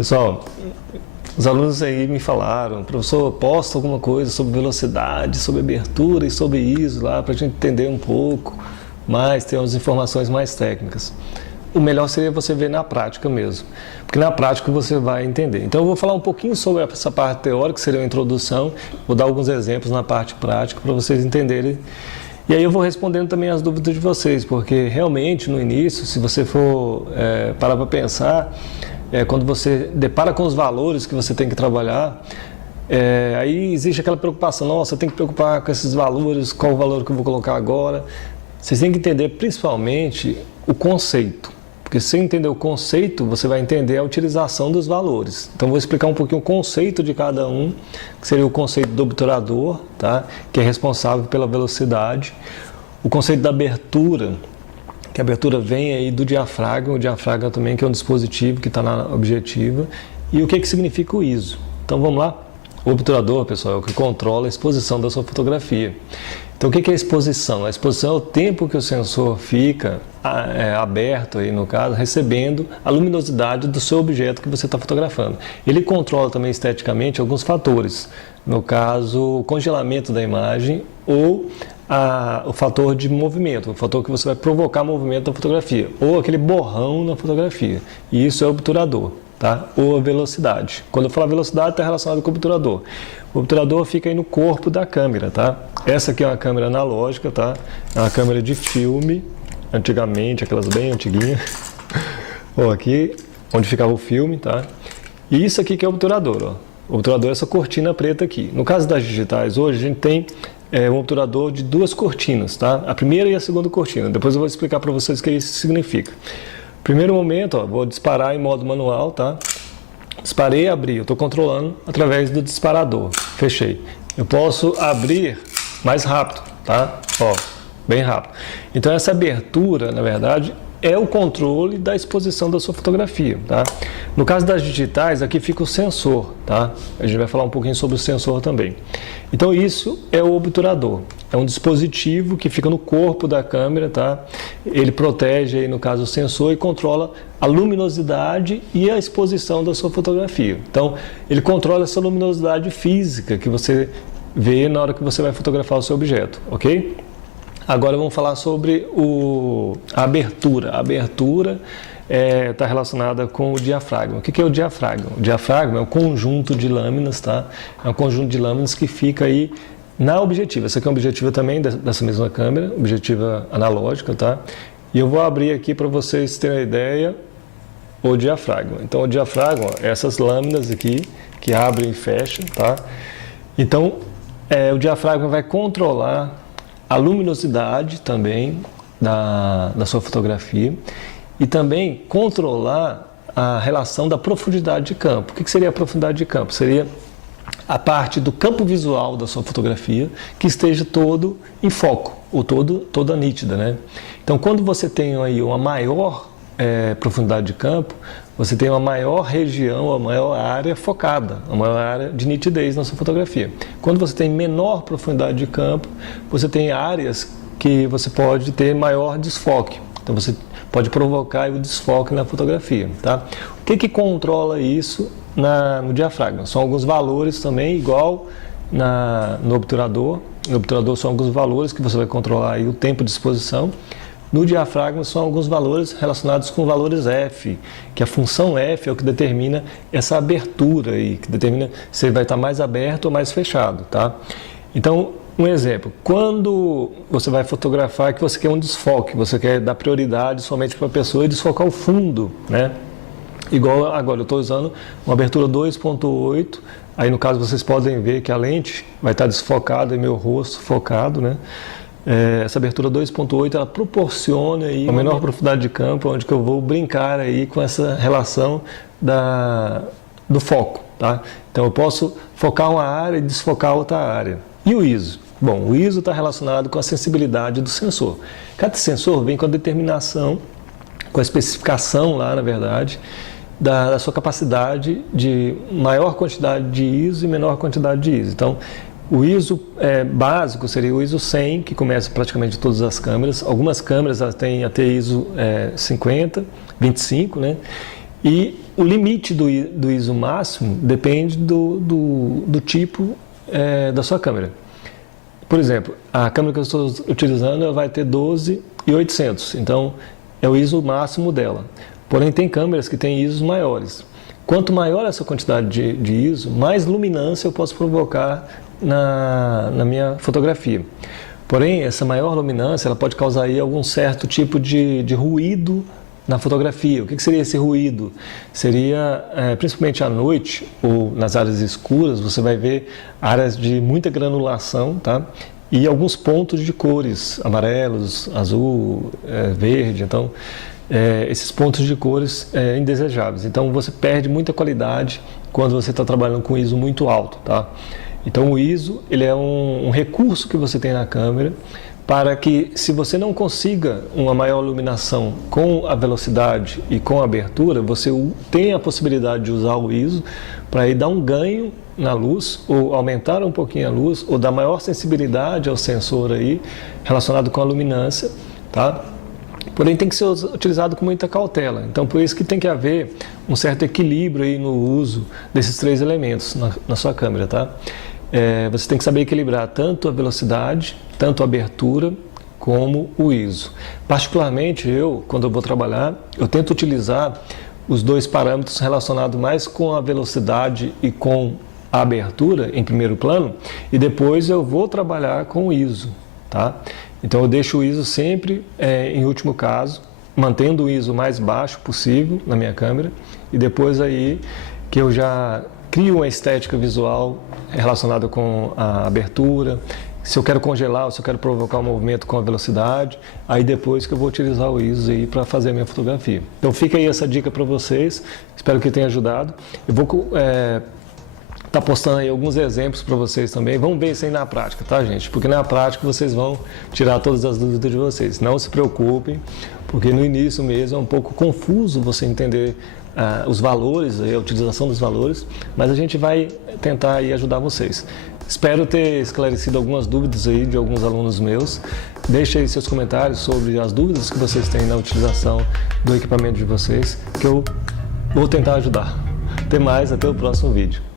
Pessoal, os alunos aí me falaram, professor, posta alguma coisa sobre velocidade, sobre abertura e sobre ISO lá, para a gente entender um pouco mais, ter umas informações mais técnicas. O melhor seria você ver na prática mesmo, porque na prática você vai entender. Então eu vou falar um pouquinho sobre essa parte teórica, que seria uma introdução, vou dar alguns exemplos na parte prática para vocês entenderem. E aí eu vou respondendo também as dúvidas de vocês, porque realmente no início, se você for parar para pensar, quando você depara com os valores que você tem que trabalhar, aí existe aquela preocupação, nossa, eu tenho que preocupar com esses valores, qual o valor que eu vou colocar agora. Vocês têm que entender principalmente o conceito, porque se você entender o conceito, você vai entender a utilização dos valores. Então vou explicar um pouquinho o conceito de cada um, que seria o conceito do obturador, tá? Que é responsável pela velocidade, o conceito da abertura, que a abertura vem aí do diafragma, o diafragma também que é um dispositivo que está na objetiva, e o que significa o ISO. Então vamos lá? O obturador, pessoal, é o que controla a exposição da sua fotografia. Então o que é a exposição? A exposição é o tempo que o sensor fica aberto, aí, no caso, recebendo a luminosidade do seu objeto que você está fotografando. Ele controla também esteticamente alguns fatores, no caso, o congelamento da imagem ou o fator de movimento, o fator que você vai provocar movimento da fotografia, ou aquele borrão na fotografia. E isso é o obturador, tá? Ou a velocidade. Quando eu falar velocidade, está relacionado com o obturador. O obturador fica aí no corpo da câmera, tá? Essa aqui é uma câmera analógica, tá? É uma câmera de filme, antigamente, aquelas bem antiguinhas. Ó, aqui, onde ficava o filme, tá? E isso aqui que é o obturador, ó. O obturador é essa cortina preta aqui. No caso das digitais, hoje a gente tem um obturador de duas cortinas, tá? A primeira e a segunda cortina. Depois eu vou explicar para vocês o que isso significa. Primeiro momento, ó, vou disparar em modo manual, tá? Disparei e abri, eu estou controlando através do disparador. Fechei. Eu posso abrir mais rápido, tá? Ó, bem rápido. Então essa abertura, na verdade, é o controle da exposição da sua fotografia, tá? No caso das digitais, aqui fica o sensor, tá? A gente vai falar um pouquinho sobre o sensor também. Então isso é o obturador. É um dispositivo que fica no corpo da câmera, tá? Ele protege, aí, no caso, o sensor e controla a luminosidade e a exposição da sua fotografia. Então, ele controla essa luminosidade física que você vê na hora que você vai fotografar o seu objeto, ok? Agora vamos falar sobre a abertura. A abertura está relacionada com o diafragma. O que é o diafragma? O diafragma é um conjunto de lâminas, tá? É um conjunto de lâminas que fica aí na objetiva. Essa aqui é uma objetiva também dessa mesma câmera, objetiva analógica, tá? E eu vou abrir aqui para vocês terem uma ideia o diafragma. Então o diafragma é essas lâminas aqui que abrem e fecham, tá? Então o diafragma vai controlar a luminosidade também da sua fotografia e também controlar a relação da profundidade de campo. O que seria a profundidade de campo? Seria a parte do campo visual da sua fotografia que esteja todo em foco, ou toda nítida, né? Então, quando você tem aí uma maior profundidade de campo, você tem uma maior região, uma maior área focada, uma maior área de nitidez na sua fotografia. Quando você tem menor profundidade de campo, você tem áreas que você pode ter maior desfoque. Então, você pode provocar o desfoque na fotografia, tá? O que controla isso no diafragma? São alguns valores também, igual no obturador. No obturador são alguns valores que você vai controlar aí o tempo de exposição. No diafragma são alguns valores relacionados com valores F, que a função F é o que determina essa abertura aí, que determina se ele vai estar mais aberto ou mais fechado, tá? Então, um exemplo, quando você vai fotografar que você quer um desfoque, você quer dar prioridade somente para a pessoa e desfocar o fundo, né? Igual agora, eu estou usando uma abertura 2.8, aí no caso vocês podem ver que a lente vai estar desfocada e meu rosto focado, né? Essa abertura 2.8 ela proporciona aí uma menor profundidade de campo, onde que eu vou brincar aí com essa relação do foco, tá? Então eu posso focar uma área e desfocar outra área. E o ISO? Bom, o ISO está relacionado com a sensibilidade do sensor. Cada sensor vem com a determinação, com a especificação lá, na verdade, da sua capacidade de maior quantidade de ISO e menor quantidade de ISO. Então, o ISO básico seria o ISO 100, que começa praticamente todas as câmeras. Algumas câmeras têm até ISO 50, 25, né? E o limite do ISO máximo depende do tipo da sua câmera. Por exemplo, a câmera que eu estou utilizando ela vai ter 12.800, então é o ISO máximo dela. Porém, tem câmeras que têm ISOs maiores. Quanto maior essa quantidade de ISO, mais luminância eu posso provocar na minha fotografia. Porém, essa maior luminância ela pode causar aí algum certo tipo de ruído na fotografia. O que seria esse ruído? Seria, principalmente à noite ou nas áreas escuras, você vai ver áreas de muita granulação, tá? E alguns pontos de cores, amarelos, azul, verde. Então, esses pontos de cores indesejáveis. Então, você perde muita qualidade quando você está trabalhando com ISO muito alto, tá? Então, o ISO ele é um recurso que você tem na câmera para que, se você não consiga uma maior iluminação com a velocidade e com a abertura, você tem a possibilidade de usar o ISO para ir dar um ganho na luz, ou aumentar um pouquinho a luz, ou dar maior sensibilidade ao sensor aí, relacionado com a luminância, tá? Porém, tem que ser utilizado com muita cautela. Então, por isso que tem que haver um certo equilíbrio aí no uso desses três elementos na sua câmera, tá? Você tem que saber equilibrar tanto a velocidade, tanto a abertura, como o ISO. Particularmente, quando eu vou trabalhar, eu tento utilizar os dois parâmetros relacionados mais com a velocidade e com a abertura em primeiro plano, e depois eu vou trabalhar com o ISO, tá? Então eu deixo o ISO sempre em último caso, mantendo o ISO mais baixo possível na minha câmera, e depois aí que eu já crio uma estética visual relacionada com a abertura, se eu quero congelar ou se eu quero provocar um movimento com a velocidade, aí depois que eu vou utilizar o ISO aí para fazer a minha fotografia. Então fica aí essa dica para vocês, espero que tenha ajudado. Eu vou tá postando aí alguns exemplos para vocês também. Vamos ver isso aí na prática, tá, gente? Porque na prática vocês vão tirar todas as dúvidas de vocês. Não se preocupem, porque no início mesmo é um pouco confuso você entender os valores, a utilização dos valores, mas a gente vai tentar aí ajudar vocês. Espero ter esclarecido algumas dúvidas aí de alguns alunos meus. Deixe aí seus comentários sobre as dúvidas que vocês têm na utilização do equipamento de vocês, que eu vou tentar ajudar. Até mais, até o próximo vídeo.